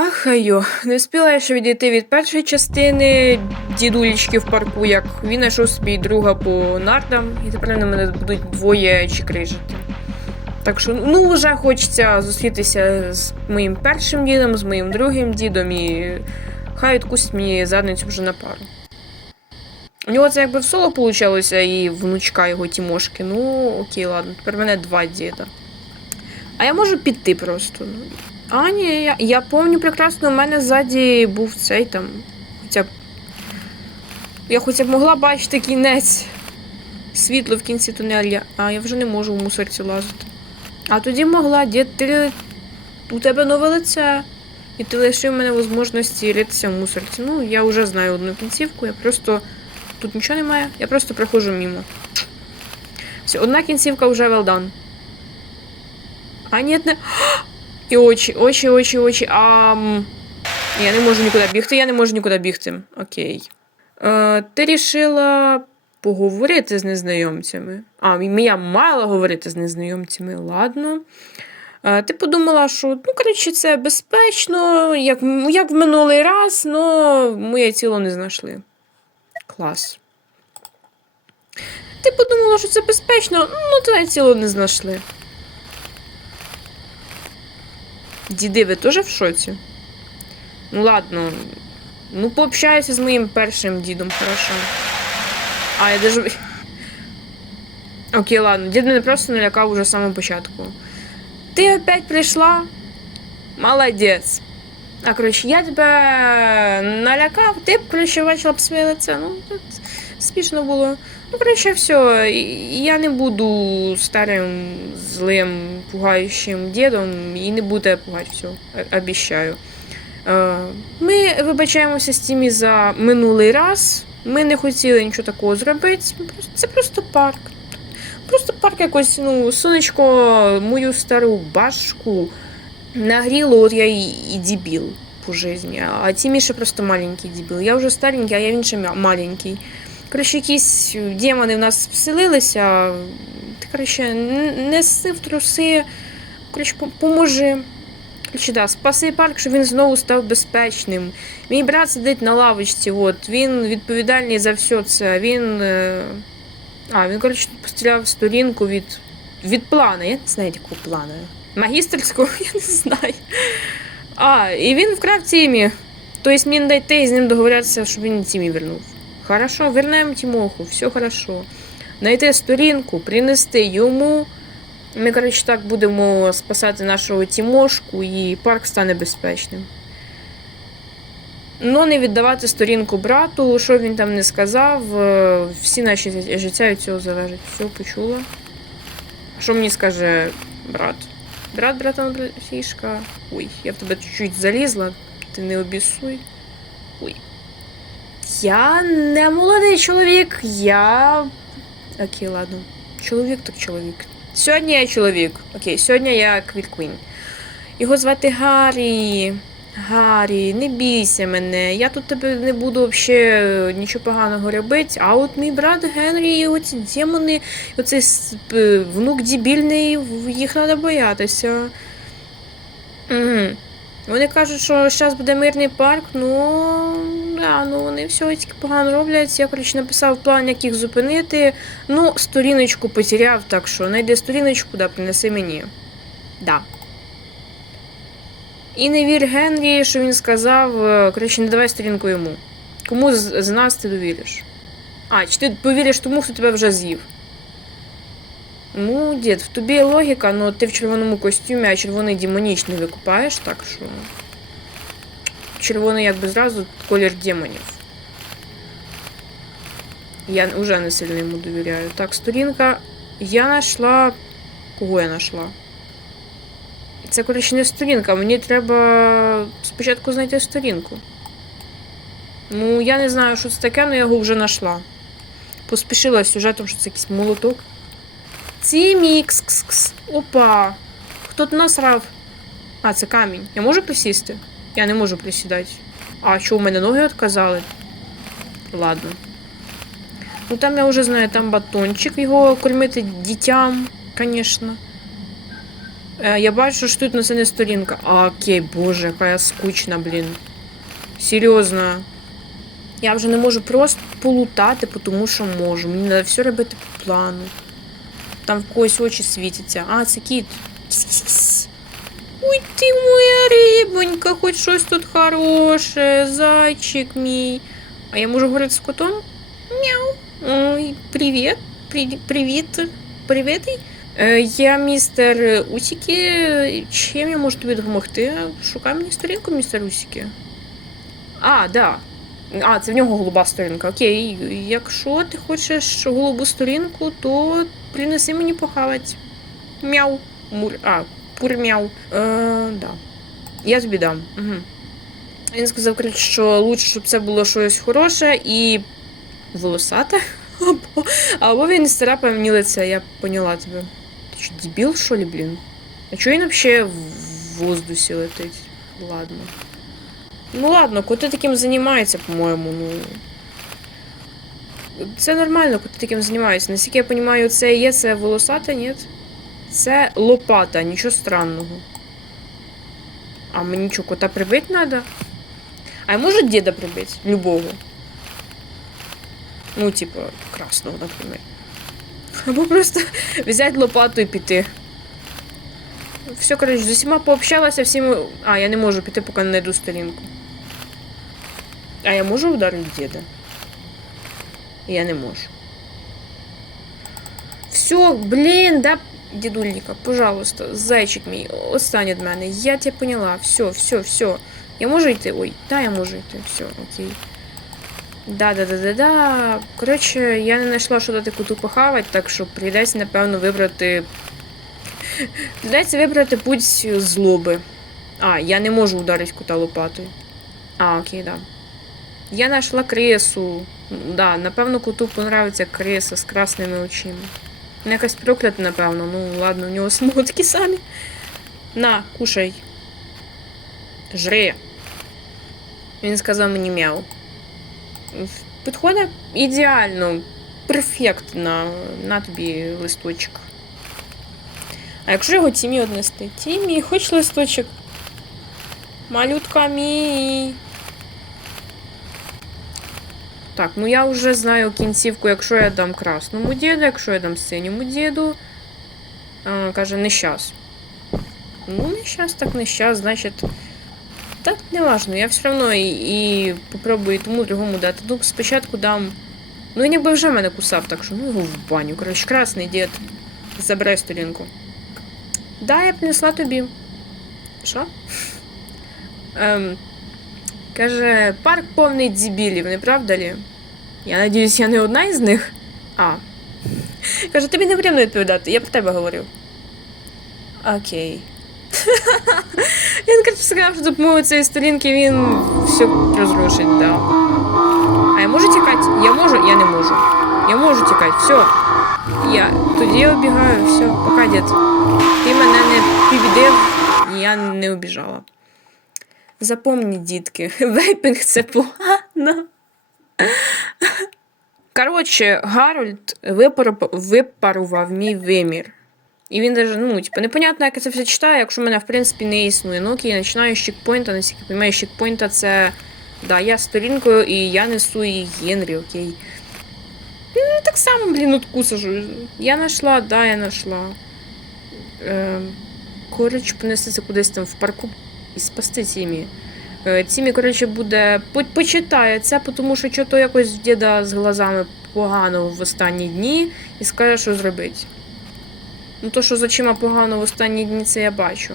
Ах, айо, не встигла я ще відійти від першої частини дідулечки в парку, як він знайшов собі друга по нардам, і тепер на мене будуть двоє чикрижити. Так що, ну, вже хочеться зустрітися з моїм першим дідом, з моїм другим дідом, і хай відкусить мені задницю вже на пару. У нього це якби в соло вийшло, і внучка його Тімошки. Ну, окей, ладно, тепер мене два діда. А я можу піти просто. А, ні, я, я пам'ятаю прекрасно, у мене ззаді був цей там. Хоча б. Я хоча б могла бачити кінець. Світло в кінці тунеля, а я вже не можу в мусорці лазити. А тоді могла, дід, ти у тебе нове лице. І ти лишив мене можливості ритися в мусорці. Ну, я вже знаю одну кінцівку, я просто. Тут нічого немає, я просто проходжу мимо. Все, одна кінцівка вже well done. А ні, не. І очі, очі, очі, очі. А... Я не можу нікуди бігти, я не можу нікуди бігти. Окей. Е, ти рішила поговорити з незнайомцями. А, я мала говорити з незнайомцями, ладно. Е, ти подумала, що ну, коротше, це безпечно, як, як в минулий раз, але моє тіло не знайшли. Клас. Ти подумала, що це безпечно, ну твоє тіло не знайшли. Діди, ви теж в шоці? Ну ладно. Ну, пообщаюся з моїм першим дідом, хорошо. А, я даже. Окей, ладно, дід мене просто налякав уже з самого початку. Ти опять прийшла? Молодець. А, коротше, я тебе налякав, ти коротше, бачила б своє лице. Ну, тут смішно було. Ну, коротше, все, я не буду старим, злим, пугаючим дідом і не буду пугати все, обіщаю. Е, Ми вибачаємося з Тімі за минулий раз. Ми не хотіли нічого такого зробити. Це просто парк. Просто парк якось, ну, сонечко, мою стару башку нагріло, от я і, і дебіл по житті. А Тімі ще просто маленький дебіл. Я вже старенький, а я він ще маленький. Коротше, якісь демони в нас вселилися. Ти, коротше, н- неси в труси. Коротше, поможи. Коротше, да, спаси парк, щоб він знову став безпечним. Мій брат сидить на лавочці, от, він відповідальний за все це. Він. е, А, він, коротше, постріляв сторінку від, від плана. Я не знаю, якого плану. Магістерського, я не знаю. А, і він вкрав Тімі. Тобто мені дайте з ним договорятися, щоб він Тімі вернув. Хорошо, вернемо Тімоху, все хорошо. Найти сторінку, принести йому. Ми, коротше, так будемо спасати нашого Тімошку, і парк стане безпечним. Ну, не віддавати сторінку брату, що він там не сказав. е, Всі наші життя від цього залежать. Все, почула. Що мені скаже брат? Брат, братан, фішка. Ой, я в тебе чуть-чуть залізла, ти не обісуй. Ой. Я не молодий чоловік, я. Окей, ладно. Чоловік так чоловік. Сьогодні я чоловік. Окей, сьогодні я Квіт-Квін. Його звати Гаррі. Гаррі, не бійся мене. Я тут тебе не буду взагалі нічого поганого робити. А от мій брат Генрі і оці демони, оцей внук дебільний, їх треба боятися. Угу. Вони кажуть, що зараз буде мирний парк, ну, да, ну вони все тільки погано роблять. Я, коротше, написав план, як їх зупинити. Ну, сторіночку потеряв, так що знайди сторіночку, да, принеси мені. Да. І не вір Генрі, що він сказав, е, коротше, не давай сторінку йому. Кому з, нас ти довіриш? А, чи ти повіриш тому, хто тебе вже з'їв? Ну, дід, в тобі логіка, але ти в червоному костюмі, а червоний демонічний викупаєш, так що. Червоний якби зразу колір демонів. Я вже не сильно йому довіряю. Так, сторінка. Я знайшла. Кого я знайшла? Це, коротше, не сторінка. Мені треба спочатку знайти сторінку. Ну, я не знаю, що це таке, але я його вже знайшла. Поспішила сюжетом, що це якийсь молоток. Цімікс. кс кс Опа. Хто тут насрав? А, це камінь. Я можу присісти? Я не можу присідати. А, що у мене ноги відказали? Ладно. Ну там я вже знаю, там батончик, його кормити дітям, звісно. Е, я бачу, що тут на це не сторінка. А, окей, боже, яка я скучна, блін. Серйозно. Я вже не можу просто полутати, тому що можу. Мені треба все робити по плану. Там в когось очі світяться. А, це кіт. Ой, ти моя рибонька, хоч щось тут хороше, зайчик мій. А я можу говорити з котом? Мяу. Ой, привіт. Привіт. Привіт. Е, Я містер Усіки. Чим я можу тобі допомогти? Шукай мені сторінку, містер Усіки. А, да. А, це в нього голуба сторінка. Окей, якщо ти хочеш голубу сторінку, то принеси мені похавати. Мяу. Мур. А, пурмяу. Е, да. Я тобі дам. Угу. Він сказав, що лучше, щоб це було щось хороше і волосате. Або, або він старапає мені лице, я поняла тебе. Ти що, дебіл, що ли, блін? А чого він взагалі в воздусі летить? Ладно. Ну ладно, коти таким займаються, по-моєму, ну. Це нормально, коти таким займаються. Наскільки я розумію, це є це волосате, ні? Це лопата, нічого странного. А мені що, кота прибити треба? А я можу діда прибити? Любого. Ну, типа, красного, наприклад. Або просто взяти лопату і піти. Все, коротше, з усіма пообщалася, всіми. А, я не можу піти, поки не знайду сторінку. А я можу ударити діда? Я не можу. Все, блін, да. Дідульника, пожалуйста, зайчик мій, остань від мене. Я тебе поняла. Все, все, все. Я можу йти? Ой, да, я можу йти. Все, окей. Да, да, да, да, да. Коротше, я не знайшла, що дати куту похавати, так що прийдеться, напевно, вибрати. Прийдеться вибрати путь злоби. А, я не можу ударити кута лопатою. А, окей, да. Я знайшла крису. Да, напевно, куту понравиться криса з красними очима. Якась проклята, напевно. Ну, ладно, у нього смотки самі. На, кушай. Жри. Він сказав мені мяу. Підходить ідеально, перфектно на тобі листочок. А якщо його Тімі однести? Тімі, хоч листочок? Малютка мій. Так, ну я вже знаю кінцівку, якщо я дам красному діду, якщо я дам синьому діду. А, каже, не щас. Ну, не щас, так не щас, значить. Так, не важно, я все одно і, і попробую тому другому дати. Ну, спочатку дам. Ну, він якби вже мене кусав, так що ну його в баню. Коротше, красний дід. Забирай сторінку. Да, я принесла тобі. Що? Ем, каже, парк повний дебілів, не правда лі? Я надіюсь, я не одна із них. А. Каже, тобі не потрібно відповідати, я про тебе говорю. Окей. Він коротше, сказав, що допомогою цієї сторінки він все розрушить, да. А я можу тікати? Я можу, я не можу. Я можу тікати, все. Я тоді обігаю, все, пока, дід. Ти мене не підбідив, я не обіжала. Запомніть, дітки, вейпінг це погано. Коротше, Гарольд випарував мій вимір. І він даже, ну, типу, непонятно, як я це все читаю, якщо мене, в принципі, не існує. Ну окей, починаю з чекпоінта, наскільки розумію, з чекпоінта це. Да, я сторінкою і я несу її Генрі, окей. Ну, так само, блін, откусажу. Я знайшла, да, я знайшла. Е, коротше, понестися кудись там в парку і спасти Тімі. Е, коротше, буде. по- Почитає це, тому що чого то якось діда з глазами погано в останні дні і скаже, що зробить. Ну, то, що з очима погано в останні дні, це я бачу.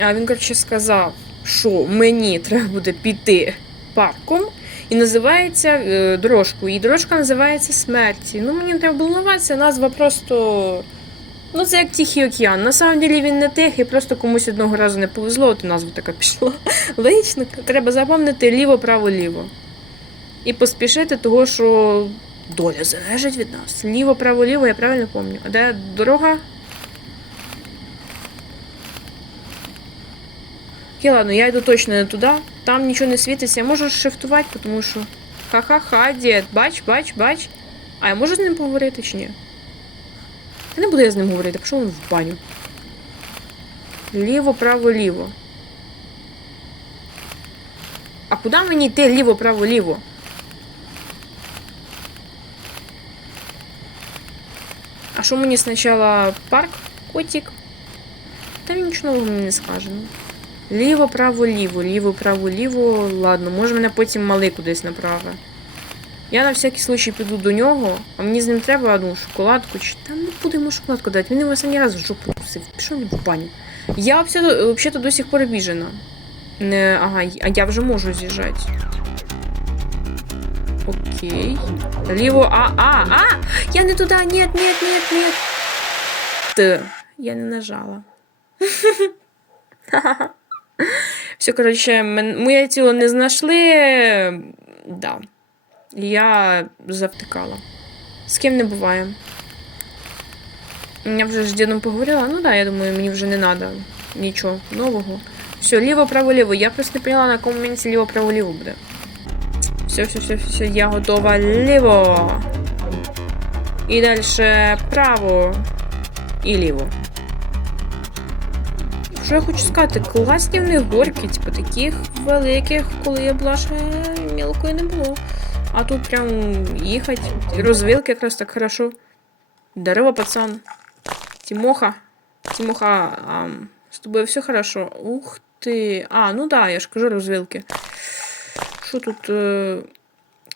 А він, коротше, сказав, що мені треба буде піти парком і називається е, дорожкою. І дорожка називається смерті. Ну, мені треба було називатися, назва просто. Ну, це як Тихий океан. На самом деле він не тихий, просто комусь одного разу не повезло, от назва така пішла. Логічно, треба запам'ятати ліво, право, ліво. І поспішити, того, що доля залежить від нас. Ліво, право, ліво, я правильно пам'ятаю. А де дорога? Окей, ладно, я йду точно не туди. Там нічого не світиться. Я можу шифтувати, тому що. Ха-ха-ха, дід, бач, бач, бач. А я можу з ним поговорити чи ні? Не буду я з ним говорити, пішов він в баню. Ліво, право, ліво. А куди мені йти ліво, право, ліво? А що мені спочатку парк, котик? Та він нічого мені не скаже. ну. Ліво, право, ліво, ліво, право, ліво. Ладно, може мене потім малий кудись направить. Я на всякий случай піду до нього, а мені з ним треба одну шоколадку. Чи там не буде йому шоколадку дати. Він його останній раз в жопу кусив. Пішов він в баню. Я взагалі до сих пор обіжена. Не, ага, а я вже можу з'їжджати. Окей. Ліво, а, а, а! Я не туди, нет, нет, нет, нет. Т. Я не нажала. Все, коротше, моє тіло не знайшли. Да. Я завтикала. З ким не буває. Я вже з дідом поговорила. Ну да, я думаю, мені вже не треба нічого нового. Все, ліво, право, ліво. Я просто не поняла, на якому моменті ліво, право, ліво буде. Все, все, все, все, я готова. Ліво. І далі право і ліво. Що я хочу сказати, класні в них горки, типу таких великих, коли я була ще мілкою не було. А тут прям їхати. Розвилки якраз так хорошо. Дерево, пацан. Тимоха. Тимоха, а, з тобою все хорошо. Ух ти. А, ну да, я ж кажу розвилки. Що тут? Е...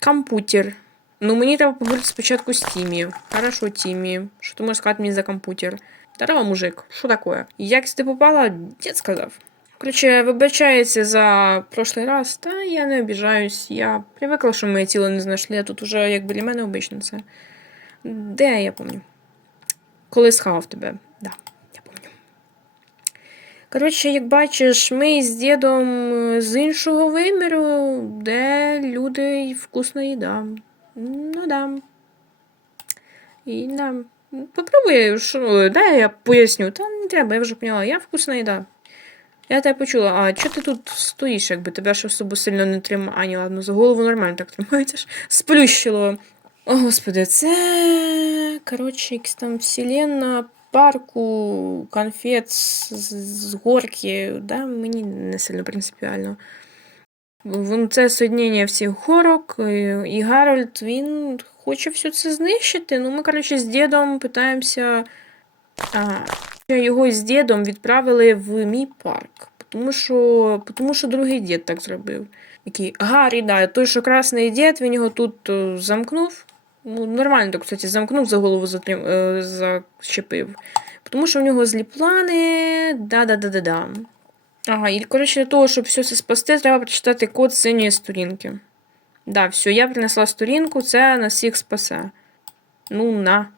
Комп'ютер. Ну, мені треба поговорити спочатку з Тімі. Хорошо, Тімі. Що ти можеш сказати мені за комп'ютер? Здорово, мужик. Що таке? Як ти попала, дід сказав. Короче, вибачається за прошлий раз, та я не обіжаюсь. Я привикла, що моє тіло не знайшли, а тут уже як біля мене обично це. Де я пам'ятаю? Коли схавав тебе. Да, я пам'ятаю. Коротше, як бачиш, ми з дідом з іншого виміру, де люди і вкусна їда. Ну да. І да. Попробуй, що, дай я поясню. Та не треба, я вже поняла. Я вкусна їда. Я тебе почула, а чого ти тут стоїш, якби тебе ж особо сильно не тримає. А, ні, ладно, за голову нормально так тримається ж. Сплющило. О, господи, це. Коротше, якась там вселенна парку, конфет з, горки. Да? Мені не сильно принципіально. Це соєднення всіх горок, і Гарольд, він хоче все це знищити. Ну, ми, коротше, з дідом питаємося. Ага. Його з дідом відправили в мій парк. Тому що, тому що другий дід так зробив. Який Гаррі, да, той, що красний дід, він його тут е, замкнув. Ну, нормально, так, кстати, замкнув, за голову затрим, е, зачепив. Тому що в нього злі плани. Да-да-да-да-да. Ага, і коротше, для того, щоб все це спасти, треба прочитати код синьої сторінки. Да, все, я принесла сторінку, це нас всіх спасе. Ну, на.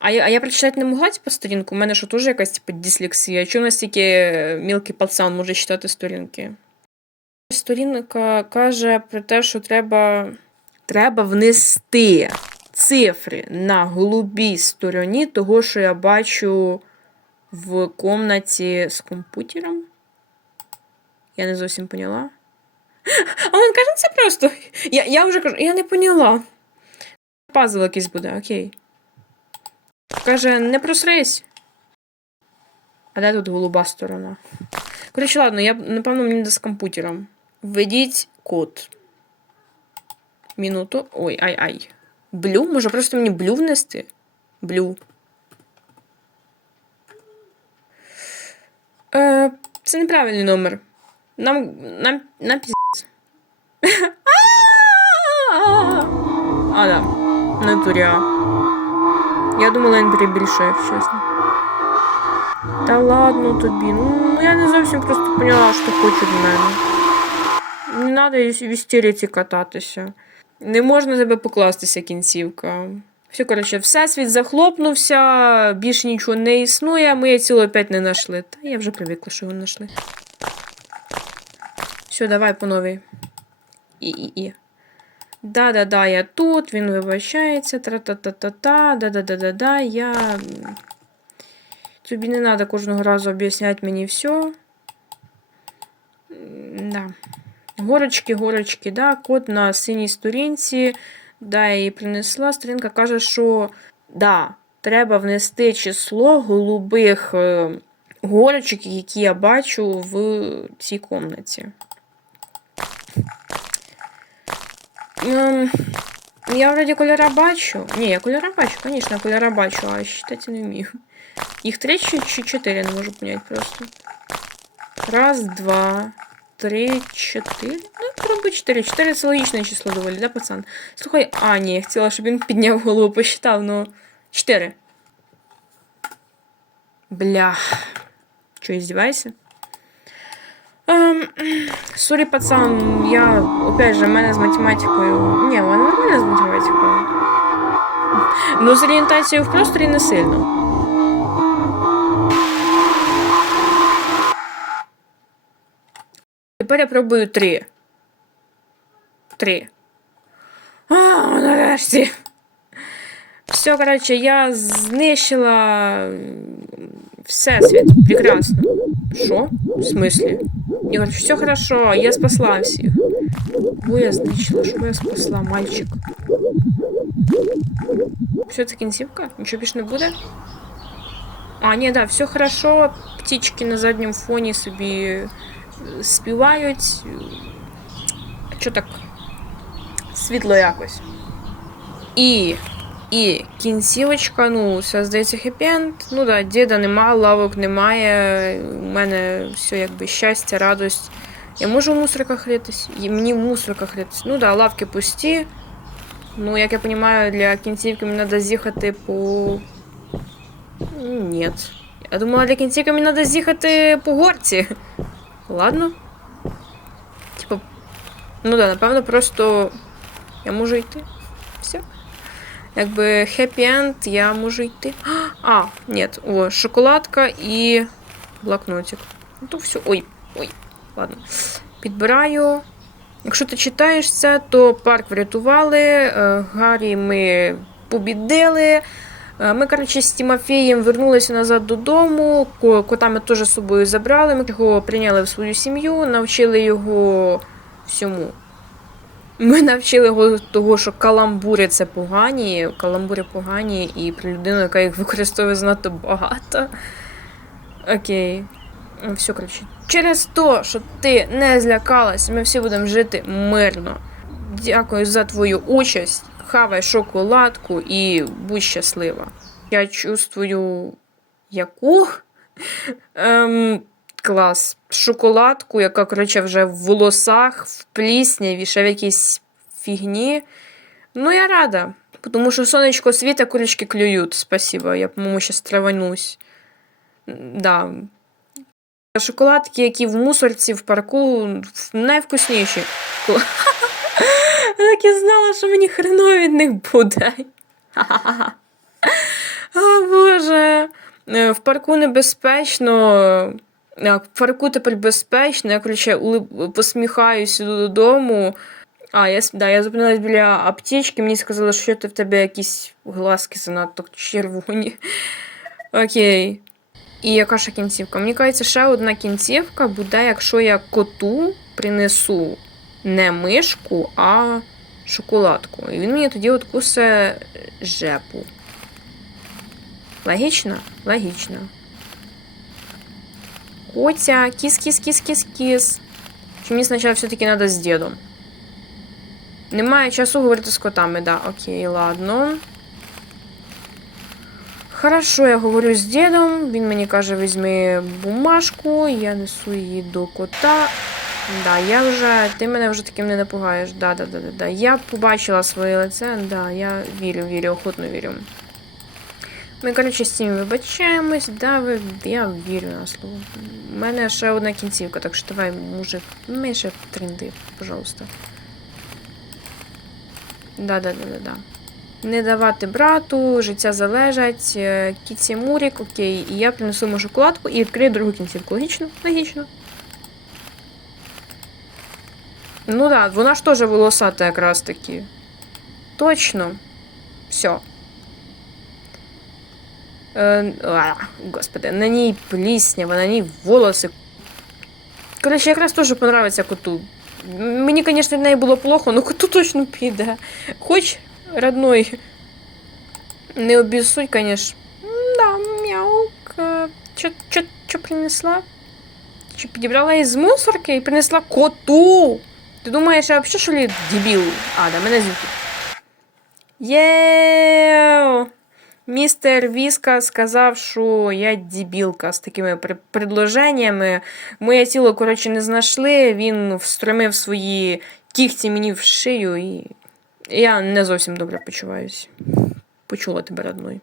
А я, а я прочитати не могла типу, сторінку? У мене що теж якась типу, дислексія. Чому настільки мілкий пацан може читати сторінки? Сторінка каже про те, що треба, треба внести цифри на голубій стороні того, що я бачу в комнаті з комп'ютером. Я не зовсім поняла. А він каже, це просто. Я, я вже кажу, я не поняла. Пазл якийсь буде, окей. Каже, не просрись. А де тут голуба сторона? Коротше, ладно, я, напевно, мені з комп'ютером. Введіть код. Мінуту. Ой, ай-ай. Блю? Може просто мені блю внести? Блю. Е, це неправильний номер. Нам. Нам. Нам піздець. А, да. Натуря. Я думала, він перебільшує, якщо чесно. Та ладно тобі. Ну, я не зовсім просто поняла, що хочуть від мене. Не треба в істериці кататися. Не можна тебе покластися, кінцівка. Все, коротше, всесвіт захлопнувся, більше нічого не існує, ми її ціло опять не знайшли. Та я вже привикла, що його знайшли. Все, давай по новій. І-і-і. Да-да-да, я тут, він вибачається, тра-та-та-та-та, да-да-да-да-да, я. Тобі не треба кожного разу об'ясняти мені все. Да. Горочки, горочки, да, код на синій сторінці. Да, я її принесла. Сторінка каже, що да, треба внести число голубих е, горочок, які я бачу в цій комнаті. Я вроді кольора бачу. Ні, я кольора бачу, звісно, кольора бачу, а считати не вмію. Їх три чи, чотири, не можу поняти просто. Раз, два, три, чотири. Ну, пробуй чотири. Чотири це логічне число доволі, да, пацан? Слухай, а, ні, я хотіла, щоб він підняв голову, посчитав, ну. Чотири. Бля. Че, издевайся? Ем, Сорі, пацан, я, опять же, в мене з математикою. Ні, мене нормально з математикою. Ну, з орієнтацією в просторі не сильно. Тепер я пробую три. Три. А, нарешті. Все, коротше, я знищила всесвіт. Прекрасно. Що? В смислі? Ігор, все хорошо, я спасла всіх. Бо я знищила, що я спасла, мальчик. Все, це кінцівка? Нічого більше не буде? А, ні, да, все хорошо. Птічки на задньому фоні собі е, співають. Що так? Світло якось. І. І кінцівочка, ну, все здається хеппі-енд. Ну да, діда нема, лавок немає. У мене все якби щастя, радость. Я можу в мусорках ритись? І Мені в мусорках ритись. Ну да, лавки пусті. Ну, як я розумію, для кінцівки мені треба з'їхати по. Ні. Я думала, для кінцівки мені треба з'їхати по горці. Ладно. Типа. Ну да, напевно, просто я можу йти. Все. Якби хеппі-енд, я можу йти. А, ні, о, шоколадка і блокнотик. Ну то все. Ой, ой, ладно. Підбираю. Якщо ти читаєш це, то парк врятували, е, Гаррі ми побідили. Е, Ми, коротше, з Тімофеєм вернулися назад додому. ко- Кота ми теж з собою забрали. Ми його прийняли в свою сім'ю, навчили його всьому. Ми навчили його того, що каламбури це погані, каламбури погані, і про людину, яка їх використовує занадто багато. Окей. Ну, Все, коротше. Через те, що ти не злякалась, ми всі будемо жити мирно. Дякую за твою участь. Хавай шоколадку і будь щаслива. Я чувствую яку? Ем, клас. Шоколадку, яка, коротше, вже в волосах, в плісняві, ще в якійсь фігні. Ну, я рада. Тому що сонечко світа, курочки клюють. Спасибо. Я, по-моєму, ще страванусь. Да. Шоколадки, які в мусорці, в парку, найвкусніші. Так і знала, що мені хреново від них буде. О, Боже. Е, В парку небезпечно. Парку тепер безпечно. Я, улип- посміхаюся додому. А, я, да, я зупинилась біля аптечки, мені сказали, що ти в тебе якісь глазки занадто червоні. Окей. І яка ще кінцівка? Мені кажеться, ще одна кінцівка буде, якщо я коту принесу не мишку, а шоколадку. І він мені тоді откусе жепу. Логічно? Логічно. Котя, кіс-кіс-кіс-кіс-кіс. Чи мені спочатку все-таки треба з дідом? Немає часу говорити з котами, да, окей, ладно. Хорошо, я говорю з дідом. Він мені каже, візьми бумажку, я несу її до кота. Да, я вже. Ти мене вже таким не напугаєш. Да, да, да, да, да. Я побачила своє лице, да, я вірю, вірю, охотно вірю. Ми, коротше, з цим вибачаємось, да, ви, я вірю на слово. У мене ще одна кінцівка, так що давай, мужик, менше тренди, пожалуйста. Да, да, да, да, да. Не давати брату, життя залежать, е, кіці мурік, окей. І я принесу йому шоколадку і відкрию другу кінцівку. Логічно? Логічно. Ну да, вона ж теж волосата якраз таки. Точно. Все. Е, а, господи, на ній пліснява, на ній волоси. Коротше, якраз теж понравиться коту. Мені, звісно, від неї було плохо, але коту точно піде. Хоч родной. Не обіссудь, конечно. Да, мяук. Чо, чо, що принесла? Чи підібрала із мусорки і принесла коту? Ти думаєш, я взагалі що ли дебіл? А, да, мене звідти. Єу! Містер Віска сказав, що я дебілка з такими предложеннями. Моє тіло, коротше, не знайшли. Він встромив свої кігті мені в шию, і я не зовсім добре почуваюся. Почула тебе родной.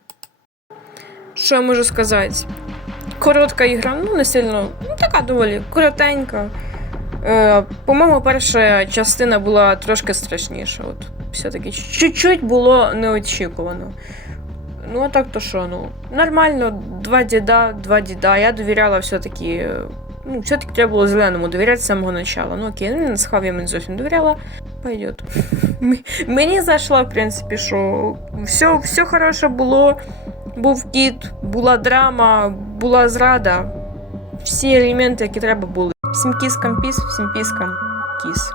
Що я можу сказати? Коротка ігра, ну не сильно, ну така доволі коротенька. Е, по-моєму, перша частина була трошки страшніша. От, все-таки чуть-чуть було неочікувано. Ну, а так то що, ну, нормально, два діда, два діда. Я довіряла все-таки. Ну, все-таки треба було зеленому довіряти з самого начала. Ну окей, ну не схав я мені зовсім довіряла. Пойдет. Мені зайшло, в принципі, що все, все хороше було. Був кіт, була драма, була зрада. Всі елементи, які треба були. Всім кіскам піс, всім піскам кіс.